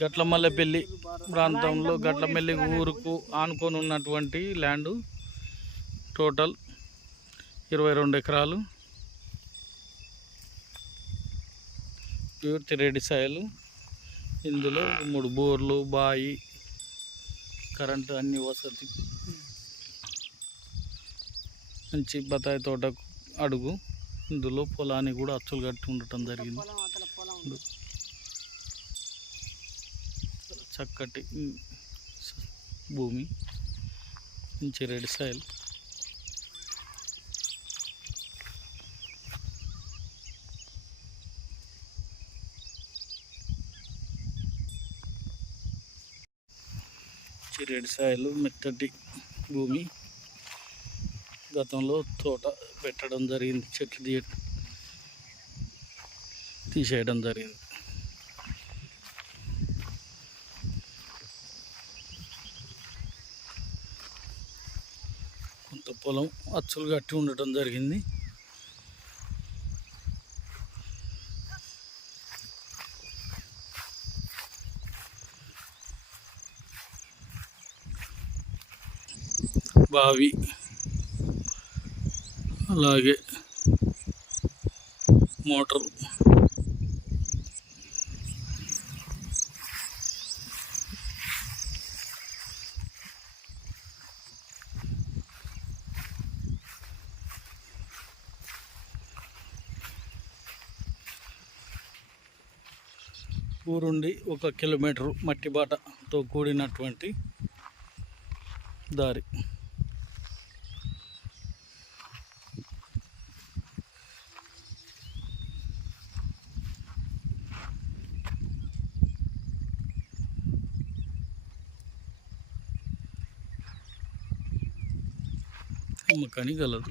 గట్లమల్లెపల్లి ప్రాంతంలో గట్లమల్లి ఊరుకు ఆనుకొని ఉన్నటువంటి ల్యాండు టోటల్ ఇరవై రెండు ఎకరాలు. పూర్తి రెడ్డి సాయలు. ఇందులో మూడు బోర్లు బాయి కరెంటు అన్ని వసతి. మంచి బత్తాయి తోటకు అడుగు. ఇందులో పొలాన్ని కూడా అచ్చులు కట్టి ఉండటం జరిగింది. చక్కటి భూమి మంచి రెడ్ సాయిల్. మంచి రెడ్ సాయిల్ మెత్తటి భూమి. గతంలో తోట పెట్టడం జరిగింది చెట్లు తీయ తీసేయడం జరిగింది. అంత పొలం అచ్చులు కట్టి ఉండటం జరిగింది. బావి అలాగే మోటార్ ఊరుండి ఒక కిలోమీటరు మట్టి బాటతో కూడినటువంటి దారి. అమ్మకానికి గలదు.